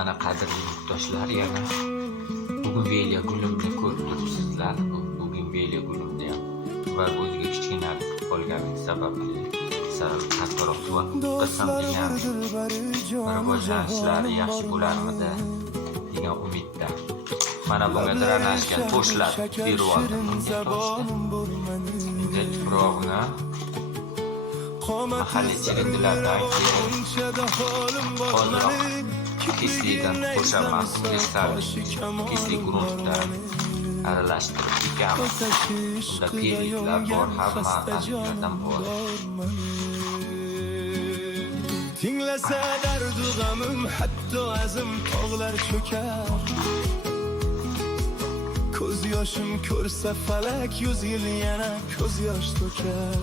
Mana qadrli yurtdoshlar, yana bugun Veliya gulimni ko'rib turibsizlar. Bugun Veliya gulimni ham va o'ziga kichkina qolganing sababli qattiqroq qilsam degan rivojlanishlari yaxshi bo'larmidi degan umidda. Mana bunga dranajga to'shlab berib oldim. Endi tuprog'ini mahalliy chirindilardan keyin ozroq kislikdan qo'shamiz, kislik gruntdan aralashtirib ekamiz. Unda pelitlar bor, hamma antibiotikadan bor. Tinglasa dardu g'amim, hatto azim tog'lar cho'kar. Ko'z yoshim ko'rsa falak, 100 yil yana ko'z yosh to'kar.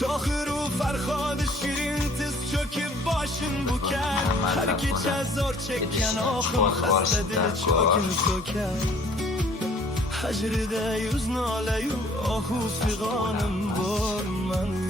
Tohiru Farhod shirin tiz cho'kib boshin bukar. Har kecha zo'r chekkan oxim xasta dil cho'kin so'kar. Hajrida yuz nolayu ohu fig'onim bor mani.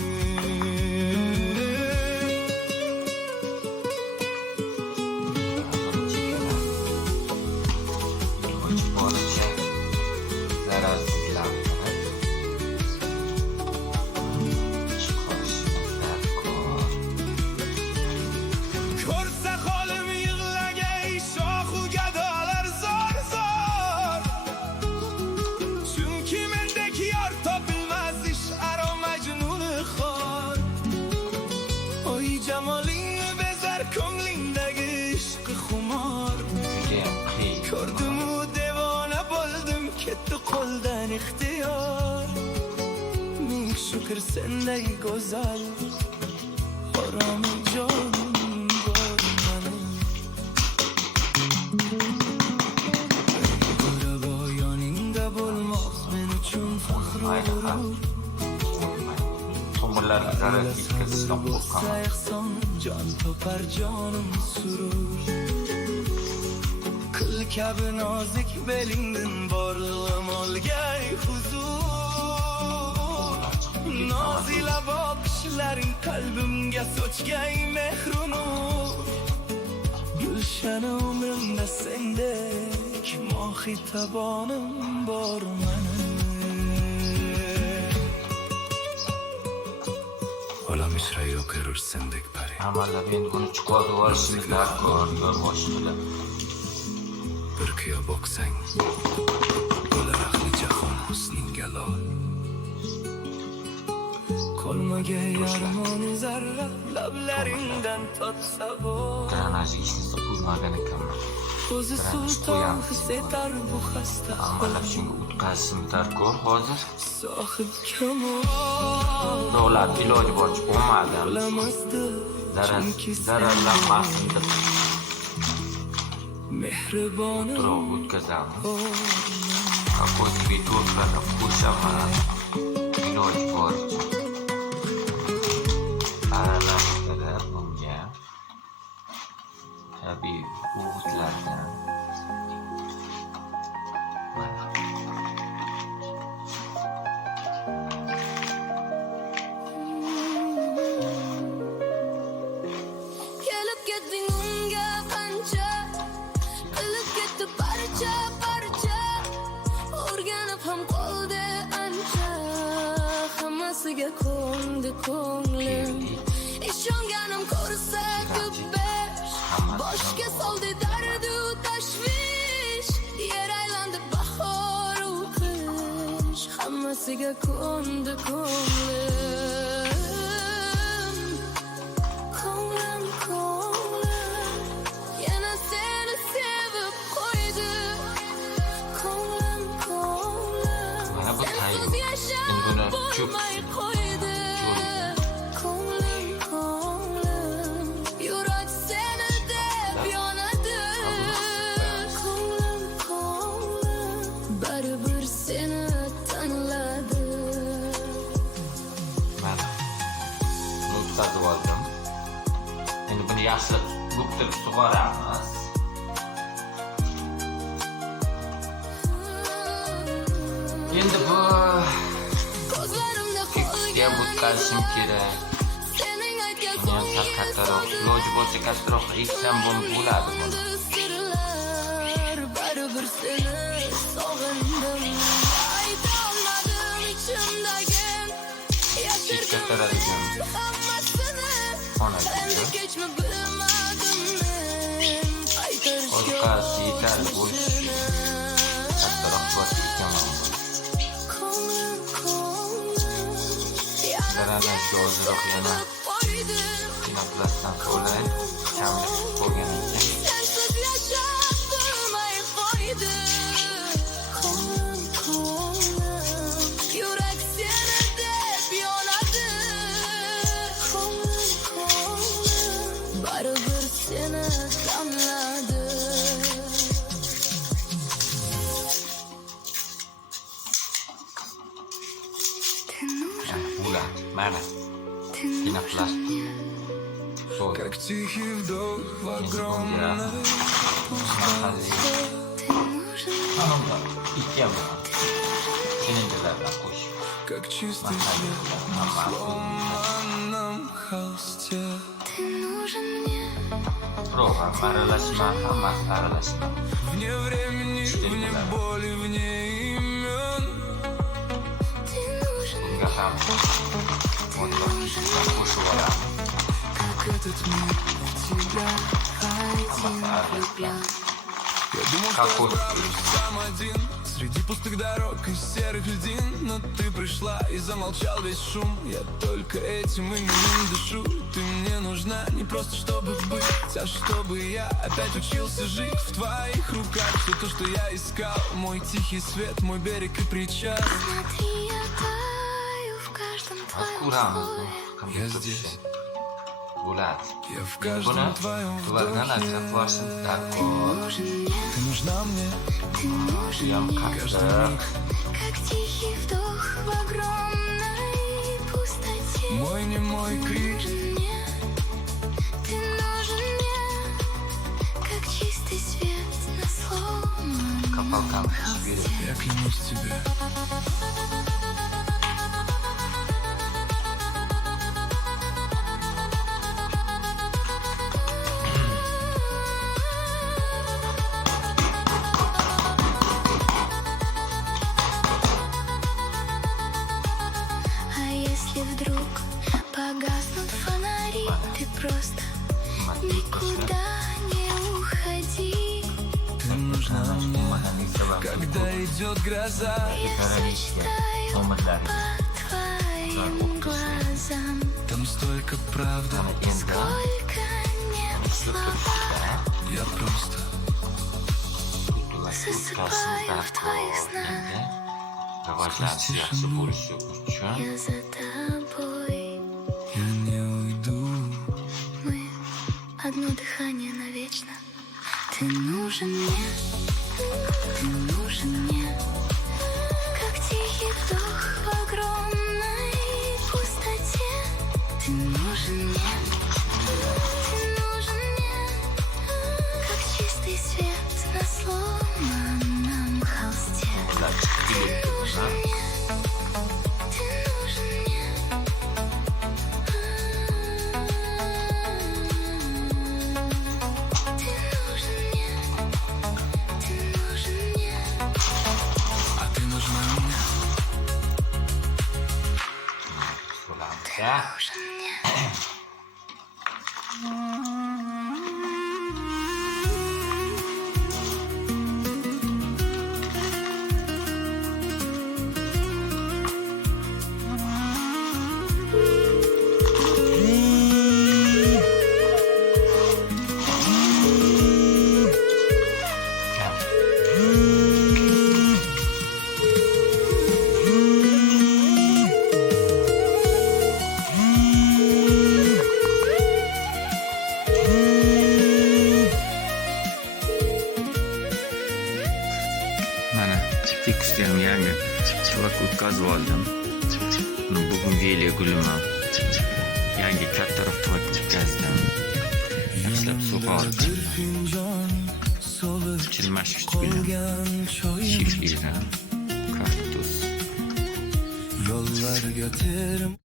Ko'rdim-u devona bo'ldim, ketdi qo'ldan ixtiyor. Ming shukr senday go'zal, oromi jonim bor mani. G'urabo yoningda bo'lmoq men uchun faxr g'urur. Tomirlarga zarar yetkazishdan qo'rqaman. Jon topar jonim surur. Kıl kabi nozik belingdan borlig'im olgay huzur. Nozila boqishlaring qalbimga sochgay mehru nur. Gulshani umrimda sendek mohi tabonim bor mani. Olam ishrayo ko'rur sendek pari. Amallab endi buni chiqarib olishimiz darkor, boshqalar. Bir kuya boksang bo'lar ahli jahon husningga lol. Qolmagay armoni zarra, lablaringdan totsa bo'l. Dranajga ishni qo'ymagan ekanman. O'zi sulton his etar bu xasta. Amallab shunga o'tkazishim darkor hozir. Sohib kamol Dog'lar iloji boricha bo'lmadi. Zararlanmasin deb mehribonim tuproq o'tkazamiz. Ko'ziga to'rtlarga qo'shaman. Iloji boricha aralashtirib bunga tabiiy o'g'itlardan kelib ketding unga qancha, qilib ketdi parcha. O'rganib ham qoldi ancha, hammasiga ko'ndi ko'nglim. Ishonganim ko'rsatib ber, boshga soldi dardu tashvish. Yer aylandi bahor u qish, hammasiga ko'ndi ko'nglim. Yana seni sevib qo'ydi. Ko'nglim mana bu tayyor. Endi buni bo'lmay qo'ydi. Ko'nglim yurak seni deb yonadi. Ko'nglim baribir seni tanladi. Mana o'tkazib oldim. Endi buni yaxshi bo'ktirib sug'oramiz. Endi bu ko'zlarimda qolgan o'tkazishim kerak. sening aytgan Buni ham sal kattaroq, iloji bo'lsa kattaroq eksam bo'ladi buni. Sırlar baribir seni sog'indim. Aytolmadim ichimdagi yashirgan hammasini. Endi kechmi bilmadim men. Orqasi yetarli bo'lishi uchun kattaroq bosib ketaman. Sizlardan shu ozroq yana pinoplastdan olay kamlik bo'lgan ekan. Sensiz yashab bo'lmay qo'ydi. Yurak seni deb yonadi. Baribir seni tanladi. Bular, mana pinoplast. Как тихий вдох в огромной Anamda ikki bilan silindirlardan qo'shib как чистый свет на сломанном холсте. program aralashma, hammasi aralashma. Вне времени, вне боли, вне имен. Bunga ham qo'shib olamiz. Как этот мир в тебя один влюблен. Я думал, что справлюсь сам один среди пустых дорог и серых льдин, но ты пришла и замолчал весь шум. Я только этим именем дышу. Ты мне нужна не просто чтобы быть, а чтобы я опять учился жить в твоих руках. Все то, что я искал, мой тихий свет, мой берег и причал. Смотри, я таю в каждом твоем слове. Я здесь. Bo'ladi. Я в каждом твоем Ulardan вдохе. ajrab borsin darkor. Ты нужна мне. Uyam qattiq. Как тихий вдох в огромной пустоте. Мой немой крик. Ты нужен мне, как чистый свет на сломанном Kapalkam berib. Я клянусь тебе. А если вдруг погаснут фонари, ты просто никуда не уходи. Ты нужна мне. Nimadan sabab Когда идет гроза, Я зачитаю omadlariga твоим глазам, там столько правды. сколько нет слова. Я просто Засыпаю в твоих снах. rivojlanishi yaxshi bo'lishi uchun Я за тобой. я не уйду. Мы одно дыхание навечно. Ты нужен мне, ты нужен мне, как тихий вдох в огромной пустоте. Ты нужен мне, ты нужен мне, как чистый свет на сломанном холсте. ular chiqib kelib Ты нужен мне. Ты нужен мне. Ты нужен мне. А ты нужна мне. so'lamda Нужен мне. mana tekstilni yangi chivak o'tkazib oldim. Bugun veliya gulim ham yangi kattaroq qilib o'tkazdim. Yaxshilab sug'orib, Fincan solib chilmash bilan qolgan choyim. shekilga kaktus Yollarga terim